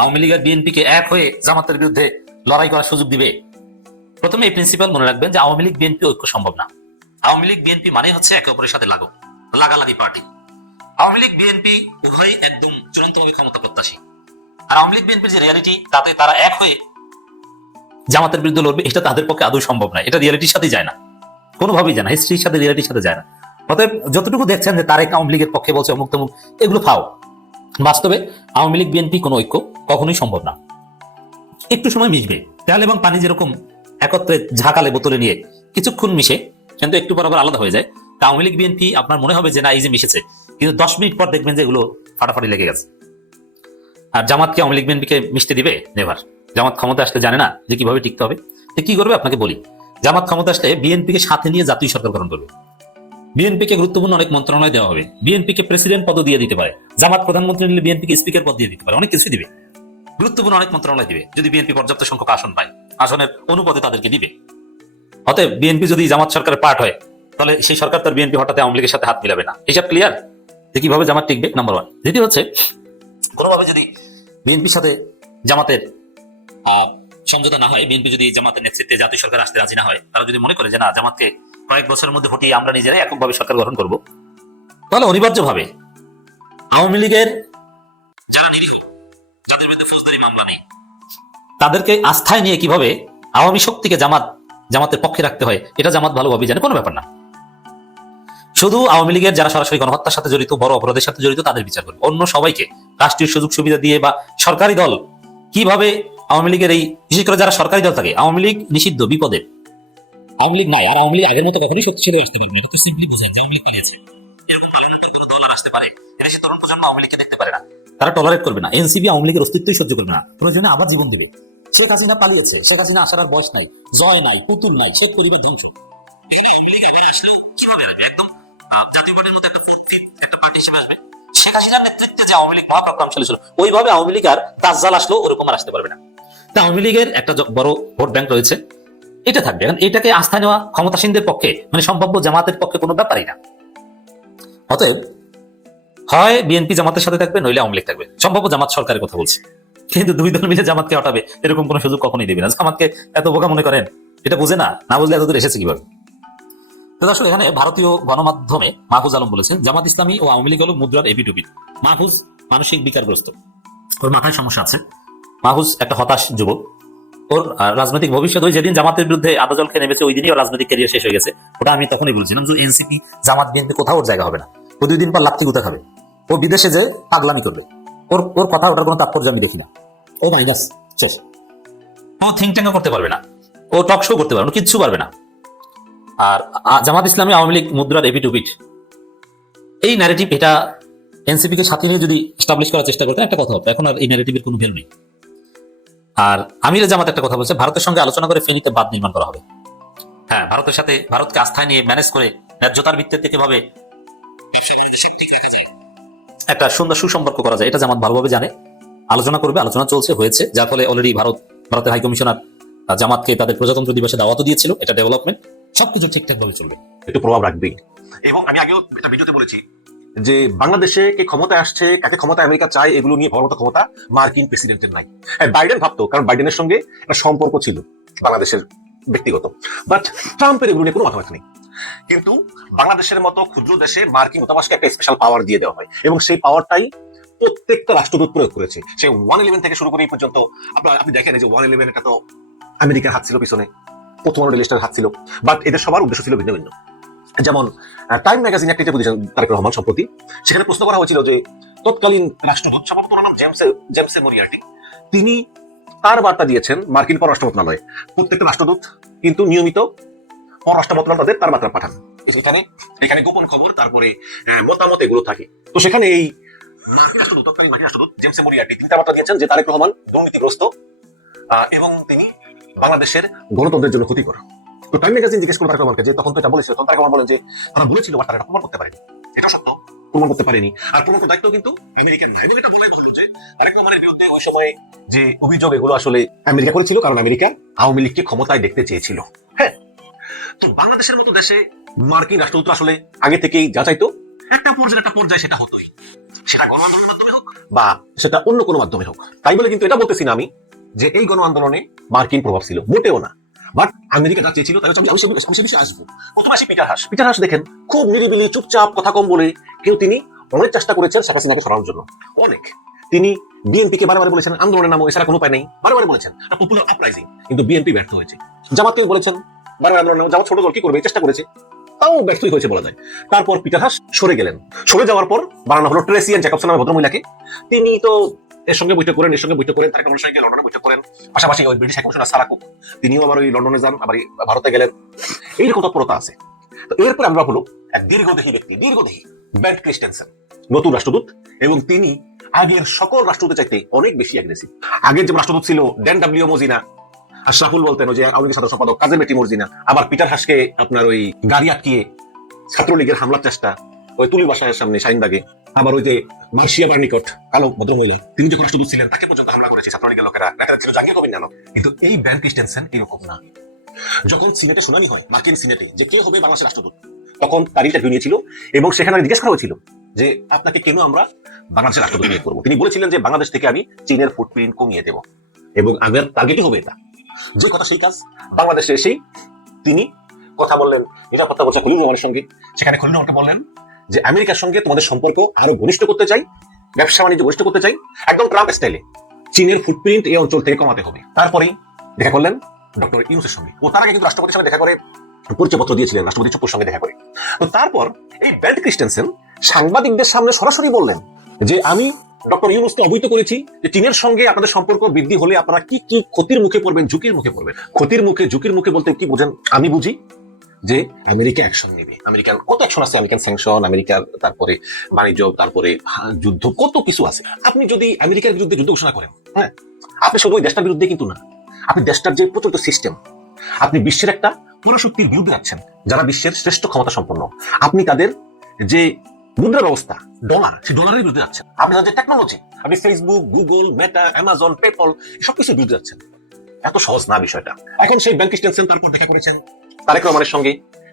আওয়ামী লীগ আর বিএনপিকে এক হয়ে জামাতের বিরুদ্ধে লড়াই করার সুযোগ দিবে? প্রথমে এই প্রিন্সিপাল মনে রাখবেন যে আওয়ামী লীগ বিএনপি ঐক্য সম্ভব না। আওয়ামী লীগ বিএনপি মানে হচ্ছে একে অপরের সাথে লাগালাগি পার্টি। আওয়ামী লীগ বিএনপি উভয়ই একদম চূড়ান্তভাবে ক্ষমতা প্রত্যাশী। আর আওয়ামী লীগ বিএনপির যে রিয়ালিটি, তাতে তারা এক হয়ে জামাতের বিরুদ্ধে লড়বে, এটা তাদের পক্ষে আদৌ সম্ভব না। এটা রিয়ালিটির সাথে যায় না, কোনোভাবেই যায় না, হিস্ট্রির সাথে রিয়ালিটির সাথে যায় না। অতএব যতটুকু দেখছেন যে তারেক আওয়ামী লীগের পক্ষে বলছে অমুক তমুক, এগুলো ফাও। বাস্তবে আওয়ামী লীগ বিএনপি কোনো ঐক্য কখনোই সম্ভব না। একটু সময় মিশবে, তেল এবং পানি যেরকম একত্রে ঝাঁকালে বোতলে নিয়ে কিছুক্ষণ মিশে কিন্তু একটু পর আবার আলাদা হয়ে যায়, তা আওয়ামী লীগ বিএনপি আপনার মনে হবে যে না এই যে মিশেছে, কিন্তু 10 মিনিট পর দেখবেন যে এগুলো ফাটাফাটি লেগে গেছে। আর জামাতকে আওয়ামী লীগ বিএনপিকে মিশতে দিবে? নেভার। জামাত ক্ষমতা আসতে জানে না যে কিভাবে টিকতে হবে। তো কি করবে আপনাকে বলি, জামাত ক্ষমতা আসলে বিএনপিকে সাথে নিয়ে জাতীয় সরকার গঠন করবে। বিএনপিকে গুরুত্বপূর্ণ অনেক মন্ত্রণালয় দেওয়া হবে, বিএনপিকে প্রেসিডেন্ট পদ দিয়ে দিতে পারে, জামাত প্রধানমন্ত্রী নিলে বিএনপিকে স্পিকার পদ দিয়ে দিতে পারে, অনেক কিছু দিবে, গুরুত্বপূর্ণ অনেক মন্ত্রণালয় দিবে যদি বিএনপি পর্যাপ্ত সংখ্যক আসন পায়, আসনের অনুপাতে তাদেরকে দিবে। অতএব বিএনপি যদি জামাত সরকারের পার্ট হয়, তাহলে সেই সরকার তার বিএনপি হঠাৎ আওয়ামী লীগের সাথে হাত মিলাবে না। হিসাব ক্লিয়ার যে কিভাবে জামাত টিকবে, নাম্বার 1। দ্বিতীয় হচ্ছে কোনোভাবে যদি বিএনপির সাথে জামাতের সমঝোতা না হয়, বিএনপি যদি জামাতের নেতৃত্বে জাতীয় সরকার আসতে রাজি না হয়, তারা যদি মনে করে যে না জামাতকে কয়েক বছরের মধ্যে হটিয়ে আমরা নিজেরাই এককভাবে সরকার গঠন করব, তাহলে অনিবার্যভাবে আওয়ামী লীগের যারা নিরীহ, যাদের বিরুদ্ধে ফৌজদারি মামলা নেই, তাদেরকে আস্থায় নিয়ে কিভাবে আওয়ামী শক্তিকে জামাতের পক্ষে রাখতে হয়, এটা জামাত ভালোভাবে জানে, কোনো ব্যাপার না। শুধু আওয়ামী লীগের যারা সরাসরি গণহত্যার সাথে জড়িত, বড় অপরাধের সাথে জড়িত, তাদের বিচার করবে। অন্য সবাইকে রাষ্ট্রীয় সুযোগ সুবিধা দিয়ে বা সরকারি দল কিভাবে আওয়ামী লীগের এই, বিশেষ করে যারা সরকারি দল থাকে, আওয়ামী লীগ নিষিদ্ধ, বিপদে, আওয়ামী লীগ নাই, আর আওয়ামী লীগ আগের মতো কখনোই শক্তিশালী আসতে পারবে না। এটা তো সিম্পলি বুঝেন যে আওয়ামী লীগ পেরেছে, এরকম পার্লামেন্টের কোনো দল আসতে পারে, এরা সে তরুণ প্রজন্ম আওয়ামী লীগকে দেখতে পারে না, তারা টলারেট করবে না। এনসিপি আওয়ামী লীগের অস্তিত্বই সহ্য করবে না, প্রয়োজনে আবার জীবন দিবে। শেখ হাসিনা পালিয়েছে, শেখ হাসিনা আসার আর বয়স নাই, জয় নাই, পুতুল নাই, শেখ মুজিবের ধ্বংস। আওয়ামী লীগ আগে আসলেও কিভাবে আসবে, একদম জাতীয় পার্টির মতো একটা পার্টি হিসেবে আসবে। শেখ হাসিনার নেতৃত্বে যে আওয়ামী লীগ মহাপ্রজ্ঞাশালী ছিল, ওইভাবে আওয়ামী লীগ আর তাজ্জাল আসলেও ওরকম আর আসতে পারবে না। তা আওয়ামী লীগের একটা বড় ভোট ব্যাংক রয়েছে, এটা থাকবে। এখন এটাকে আস্থা নেওয়া ক্ষমতাসীনদের পক্ষে, মানে সম্ভাব্য জামাতের পক্ষে কোনো ব্যাপারই না। অতএব হয় বিএনপি জামাতের সাথে থাকবে, নইলে আওয়ামী লীগ থাকবে। সম্ভাব্য জামাত সরকারের কথা বলছি, কিন্তু দুই দল মিলে জামাতকে হটাবে এরকম কোনো সুযোগ কখনোই দেবে না। জামাতকে এত বোকা মনে করেন, এটা বুঝে না, না বুঝলে এতদূর এসেছে কিভাবে। তো দর্শক, এখানে ভারতীয় গণমাধ্যমে মাহফুজ আলম বলেছেন জামাত ইসলামী ও আওয়ামী লীগ হলো মুদ্রার এপিটুপিট। মাহফুজ মানসিক বিকারগ্রস্ত, ওর মাথায় সমস্যা আছে। মাহফুজ একটা হতাশ যুবক, ওর রাজনৈতিক ভবিষ্যৎ ওই যেদিন জামাতের বিরুদ্ধে আদা জল খেয়ে নেমেছে, ওই দিনই ওর রাজনৈতিক ক্যারিয়ার শেষ হয়ে গেছে। ওটা আমি তখনই বলছিলাম যে এনসিপি, জামাত, বিএনপি কোথাও ওর জায়গা হবে না। ও 2 দিন পর লাত্তি গুতা খাবে, ও বিদেশে যে পাগলামি করবে। ওর কথা, ওটার কোনো তাৎপর্য আমি দেখি না। ও মাইনাস শেষ। ও থিঙ্ক ট্যাঙ্কও করতে পারবে না, ও টক শো করতে পারবে না, কিচ্ছু পারবে না। আর জামাত ইসলামী আওয়ামী লীগ মুদ্রার এপিটুপিট, এই ন্যারেটিভ, এটা এনসিপি কে সাথে নিয়ে যদি এস্টাবলিশ করার চেষ্টা করতেন একটা কথা হতো। এখন আর এই ন্যারেটিভের কোনো ভ্যালু নেই। আর আমিরে জামাত একটা কথা বলছে, ভারতের সঙ্গে আলোচনা করে ফেনীতে বাঁধ নির্মাণ করা হবে। হ্যাঁ, ভারতের সাথে, ভারতকে আস্থায় নিয়ে ম্যানেজ করে ন্যায্যতার ভিত্তিতে কিভাবে একটা সুন্দর সুসম্পর্ক করা যায়, এটা জামাত ভালোভাবে জানে। আলোচনা করবে, আলোচনা চলছে, হয়েছে, যার ফলে অলরেডি ভারতের হাই কমিশনার জামাতকে তাদের প্রজাতন্ত্র দিবসে দাওয়াতও দিয়েছিল। এটা ডেভেলপমেন্ট, সবকিছু ঠিকঠাক ভাবে চলবে, একটু প্রভাব রাখবে। এবং আমি আগেও একটা ভিডিওতে বলেছি যে বাংলাদেশে কে ক্ষমতায় আসছে, কাকে ক্ষমতায় আমেরিকা চায়, এগুলো নিয়ে ভাবার মতো ক্ষমতা মার্কিন প্রেসিডেন্টের নাই। হ্যাঁ, বাইডেন ভাবতো, কারণ বাইডেনের সঙ্গে একটা সম্পর্ক ছিল বাংলাদেশের ব্যক্তিগত, বাট ট্রাম্পের এগুলো নিয়ে কোনো মাথা নেই। কিন্তু বাংলাদেশের মতো ক্ষুদ্র দেশে মার্কিন দূতাবাসকে একটা স্পেশাল পাওয়ার দিয়ে দেওয়া হয়, এবং সেই পাওয়ারটাই প্রত্যেকটা রাষ্ট্রদূত প্রয়োগ করেছে। সে 111 থেকে শুরু করে এই পর্যন্ত আপনি দেখেন যে 111 এটা তো আমেরিকার হাত ছিল পিছনে, প্রথম আলো ডেলিস্টার হাত ছিল, বাট এদের সবার উদ্দেশ্য ছিল ভিন্ন ভিন্ন। যেমন টাইম ম্যাগাজিন একটা ইন্টারভিউ দিয়েছেন তারেক রহমান সম্প্রতি, সেখানে প্রশ্ন করা হয়েছিল যে তৎকালীন রাষ্ট্রদূত, সম্ভবত ওনার নাম জেমসে মরিয়ার্টি, তিনি তার বার্তা দিয়েছেন মার্কিন পররাষ্ট্র মন্ত্রণালয়। প্রত্যেকটা রাষ্ট্রদূত কিন্তু নিয়মিত পররাষ্ট্র মন্ত্রণালয় তাদের তার বার্তা পাঠান। এখানে এখানে গোপন খবর, তারপরে মতামত এগুলো থাকে। তো সেখানে এই মার্কিন রাষ্ট্রদূত জেমস মরিয়ার্টি তিনি তার বার্তা দিয়েছেন যে তারেক রহমান দুর্নীতিগ্রস্ত এবং তিনি বাংলাদেশের গণতন্ত্রের জন্য ক্ষতিকর। তো টাইম ম্যাগাজিন জিজ্ঞেস করলো তারেক রহমানকে যে তখন তো এটা বলেছিল, তখন তারেক রহমান বলেন যে তারা বলেছিল বাট তারা এটা প্রমাণ করতে পারেনি। এটা সত্য, প্রমাণ করতে পারেনি। আর প্রমাণ করার দায়িত্ব কিন্তু আমেরিকান নাই। এটা বলে ভালো যে তারেক রহমানের বিরুদ্ধে ওই সময় যে অভিযোগ এগুলো আসলে আমেরিকা করেছিল, কারণ আমেরিকা আওয়ামী লীগকে ক্ষমতায় দেখতে চেয়েছিল। হ্যাঁ, তো বাংলাদেশের মতো দেশে মার্কিন রাষ্ট্রদূত আসলে আগে থেকেই যা চাইতো একটা পর্যায়ে সেটা হতোই, সেটা গণ আন্দোলনের মাধ্যমে হোক বা সেটা অন্য কোনো মাধ্যমে হোক। তাই বলে কিন্তু এটা বলতেছি না আমি যে এই গণ আন্দোলনে মার্কিন প্রভাব ছিল, মোটেও না। বাট আমেরিকা যা চেয়েছিল তাই আমি সে বিষয়ে আসবো। প্রথমে আসি পিটার হাস দেখেন খুব নিরিবিলি চুপচাপ কথা কম বলে কেউ তিনি অনেক চেষ্টা করেছেন শেখ হাসিনাকে সরানোর জন্য। অনেক তিনি বিএনপিকে বারবার বলেছেন আন্দোলনের নামও এছাড়া কোনো উপায় নেই, বারবার বলেছেন পপুলার আপরাইজিং, কিন্তু বিএনপি ব্যর্থ হয়েছে। জামাতকে বলেছেন বারবার আন্দোলনের নাম, জামাত ছোট দল কি করবে, চেষ্টা করেছে, তাও ব্যর্থই হয়েছে বলা যায়। তারপর পিটার হাস সরে গেলেন। সরে যাওয়ার পর বানানো হলো ট্রেসি অ্যান্ড জ্যাকবসন নামে ভদ্রমহিলাকে। তিনি তো এর সঙ্গে বৈঠক করেন, তারেক রহমানের সঙ্গে লন্ডনে বৈঠক করেন। পাশাপাশি ওই ব্রিটিশ হাইকমিশনার সারা কুক তিনিও আবার ওই লন্ডনে যান, আবার ভারতে গেলেন। এইরকম তৎপরতা আছে। তো এরপর আমরা হলো এক দীর্ঘদেহী বেন্ট ক্রিস্টেনসেন, নতুন রাষ্ট্রদূত, এবং তিনি আগের সকল রাষ্ট্রদূতের চাইতে অনেক বেশি অ্যাগ্রেসিভ। আগের যে রাষ্ট্রদূত ছিল ড্যান ডাব্লিউ মজিনা, আশরাফুল বলতেন ওই যে আওয়ামী লীগের সাধারণ সম্পাদক কাজের বেটি মর্জিনা, আবার পিটার হাসকে আপনার ওই গাড়ি আটকিয়ে ছাত্রলীগের হামলার চেষ্টা ওই তুলি বাসায়ের সামনে শাহিনবাগে, আবার ওই যে মার্শিয়া বার্নিকট কালো ভদ্রমহিলা তিনি যখন রাষ্ট্রদূত ছিলেন তাকে পর্যন্ত হামলা করেছে ছাত্রলীগের লোকেরা, নেতারা ছিল জাহাঙ্গীর কবির নানক। কিন্তু এই বেন ক্রিস্টেনসেন এরকম না। যখন সিনেটে শুনানি হয় মার্কিন সিনেটে যে কে হবে বাংলাদেশের রাষ্ট্রদূত, তখন তার ইন্টারভিউ নিয়েছিল এবং সেখানে জিজ্ঞেস করা হয়েছিল যে আপনাকে কেন আমরা বাংলাদেশের রাষ্ট্রদূত নিয়োগ করবো। তিনি বলেছিলেন যে বাংলাদেশ থেকে আমি চীনের ফুটপ্রিন্ট কমিয়ে দেব এবং আগের টার্গেটই হবে এটা। যে কথা সেই কাজ। বাংলাদেশে এসেই তিনি কথা বললেন নিরাপত্তা বলছে খলিলুর রহমানের সঙ্গে। সেখানে খলিলুর রহমানকে বললেন যে আমেরিকার সঙ্গে তোমাদের সম্পর্ক আরো ঘনিষ্ঠ করতে চাই, ব্যবসা বাণিজ্য ঘনিষ্ঠ করতে চাই, একদম ট্রাম্প স্টাইলে চীনের ফুটপ্রিন্ট এই অঞ্চল থেকে কমাতে হবে। তারপরেই দেখা করলেন ডক্টর ইউনূসের সঙ্গে। ও তার আগে কিন্তু রাষ্ট্রপতির সঙ্গে দেখা করে পরিচয়পত্র দিয়েছিলেন, রাষ্ট্রপতি চুপ্পুর সঙ্গে দেখা করে। তো তারপর এই বেন্ট ক্রিস্টেনসেন সাংবাদিকদের সামনে সরাসরি বললেন যে আমি ডক্টর ইউনূসকে অবহিত করেছি যে চীনের সঙ্গে আপনাদের সম্পর্ক বৃদ্ধি হলে আপনারা কি কি ক্ষতির মুখে পড়বেন, ঝুঁকির মুখে পড়বেন। ঝুঁকির মুখে বলতে কি বোঝেন? আমি বুঝি যে আমেরিকা অ্যাকশন নেবে। আমেরিকার কত অ্যাকশন আছে, আমেরিকান স্যাংশন, আমেরিকার তারপরে বাণিজ্য, তারপরে যুদ্ধ, কত কিছু আছে। আপনি যদি আমেরিকার বিরুদ্ধে যুদ্ধ ঘোষণা করেন, হ্যাঁ, আপনি শুধু ওই দেশটার বিরুদ্ধে কিন্তু না, আপনি দেশটার যে প্রচলিত সিস্টেম, আপনি বিশ্বের একটা পরাশক্তির বিরুদ্ধে যাচ্ছেন যারা বিশ্বের শ্রেষ্ঠ ক্ষমতা সম্পন্ন। আপনি তাদের যে মুদ্রা ব্যবস্থা ডলার, সেই ডলারের বিরুদ্ধে যাচ্ছেন। আপনি তাদের যে টেকনোলজি, আপনি ফেসবুক, গুগল, মেটা, অ্যামাজন, পেপল সবকিছুর বিরুদ্ধে যাচ্ছেন। এত সহজ না বিষয়টা। এখন সেই বেন ক্রিস্টেনসেন তারপর দেখা করেছেন তারেক রহমানের সঙ্গে,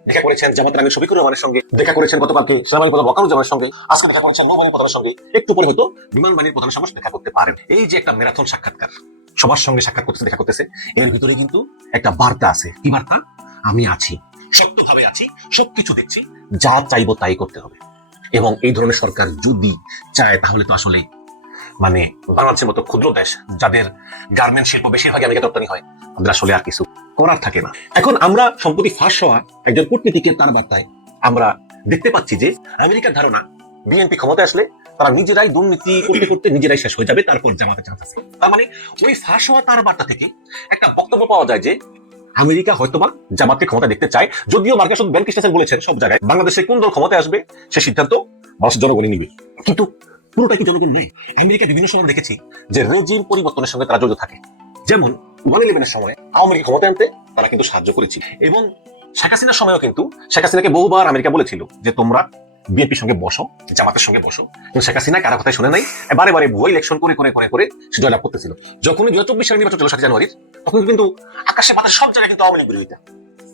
দেখা করেছেন জামাত আমির শফিকুর রহমানের সঙ্গে, দেখা করেছেন গতকালকে সেনাবাহিনী প্রধান ওয়াকারুজ্জামানের সঙ্গে, আজকে দেখা করেছেন নৌবাহিনী প্রধানের সঙ্গে, একটু পরে হয়তো বিমান বাহিনীর প্রধানের সঙ্গে দেখা করতে পারেন। এই যে একটা ম্যারাথন সাক্ষাৎকার, সবার সঙ্গে সাক্ষাৎ করতেছে, দেখা করতেছে, এর ভিতরে কিন্তু একটা বার্তা আছে। কি বার্তা? আমি আছি, শক্তভাবে আছি, সবকিছু দেখছি, যা চাইবো তাই করতে হবে। এবং এই ধরনের সরকার যদি চায় তাহলে তো আসলে মানে বাংলাদেশের মতো ক্ষুদ্র দেশ যাদের গার্মেন্ট শিল্প বেশিরভাগই আমেরিকা রপ্তানি হয়, তাদের আসলে আর কিছু করার থাকে না। এখন আমরা সম্প্রতি ফাঁস হওয়া একজন কূটনীতিকের তার বার্তায় আমরা দেখতে পাচ্ছি যে আমেরিকার ধারণা বিএনপি ক্ষমতায় আসলে তারা নিজেরাই দুর্নীতি করতে করতে নিজেরাই শেষ হয়ে যাবে, তারপর জামাতে চান্স আছে। তার মানে ওই ফাঁস হওয়া তার বার্তা থেকে একটা বক্তব্য পাওয়া যায় যে আমেরিকা হয়তোবা জামাতকে ক্ষমতা দেখতে চায়। যদিও মার্কিন রাষ্ট্রদূত বেন ক্রিস্টেনসেন বলেছেন সব জায়গায় বাংলাদেশে কোন দল ক্ষমতায় আসবে সে সিদ্ধান্ত জনগণই নিবে, কিন্তু পুরোটা কি জনগণ নেই। আমেরিকা বিভিন্ন সময় দেখেছি যে রেজিম পরিবর্তনের সঙ্গে তারা জড়িত থাকে। যেমন 11/11 সময় আওয়ামী লীগ ক্ষমতায় আনতে তারা কিন্তু সাহায্য করেছিল, এবং শেখ হাসিনার সময়ও কিন্তু শেখ হাসিনাকে বহুবার আমেরিকা বলেছিল যে তোমরা বিএনপির সঙ্গে বসো, জামাতের সঙ্গে বসো, কিন্তু শেখ হাসিনা কারো কথাই শুনে নাই। বারে বারে ভুয়া ইলেকশন করে করে করে করে সে জয়লাভ করতেছিল। যখন 2024 সালের নির্বাচন ছিল 7 জানুয়ারির, তখন কিন্তু আকাশে বাতাসে সব জায়গায় কিন্তু আওয়ামী লীগ বিরোধিতা,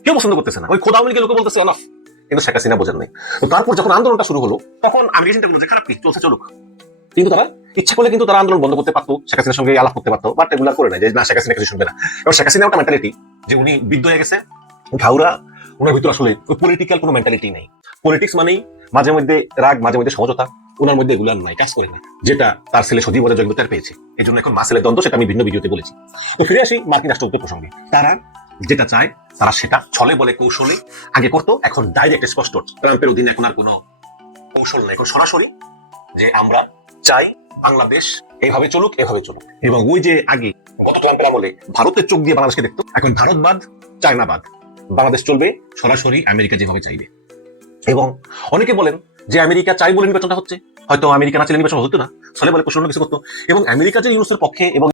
কেউ পছন্দ করতেছে না। ওই খোদ আওয়ামী লীগের লোকে বলতেছে অনফ, কিন্তু শেখ হাসিনা বোঝেন নাই। তো তারপর যখন আন্দোলনটা শুরু হলো তখন আমেরিকা চিন্তা করলো যে খারাপ কি চলছে চলুক, কিন্তু তারা ইচ্ছা করলে কিন্তু তারা আন্দোলন বন্ধ করতে পারতো, শেখ হাসিনার সঙ্গে আলাপ করতে পারতো, বাট এগুলো করে না, যে না শেখ হাসিনা কিছু শুনবে না। এবং শেখ হাসিনা একটা মেন্টালিটি যে উনি বৃদ্ধ হয়ে গেছে, ঘাউরা, ওনার ভিতরে আসলে ওই পলিটিক্যাল কোনো মেন্টালিটি নেই। পলিটিক্স মানেই মাঝে মধ্যে রাগ, মাঝে মধ্যে সমঝোতা, ওনার মধ্যে এগুলো নাই, কাজ করে না, যেটা তার ছেলে সজীব ওয়াজেদ জঙ্গি টের পেয়েছে। এই জন্য এখন মাসেলের দ্বন্দ্ব, সেটা আমি ভিন্ন ভিডিওতে বলেছি। তো ফিরে আসি মার্কিন রাষ্ট্রদূতের প্রসঙ্গে। তারা যেটা চায় তারা সেটা ছলে বলে কৌশলে আগে করতো, এখন ডাইরেক্ট স্পষ্ট। ট্রাম্পের অধীনে এখন আর কোনো কৌশল নেই, এখন সরাসরি যে আমরা চাই বাংলাদেশ এইভাবে চলুক, এভাবে চলুক। এবং ওই যে আগে গত ট্রাম্পের আমলে ভারতের চোখ দিয়ে বাংলাদেশকে দেখতো, এখন ভারতবাদ, চায়নাবাদ, বাংলাদেশ চলবে সরাসরি আমেরিকা যেভাবে চাইবে। এবং অনেকে বলেন যে আমেরিকা চাই বলে নির্বাচনটা হচ্ছে, হয়তো আমেরিকা না চাইলে নির্বাচন হতো না, ফলে বলে প্রশ্ন কিছু করতো। এবং আমেরিকা যে ইউনুসের পক্ষে এবং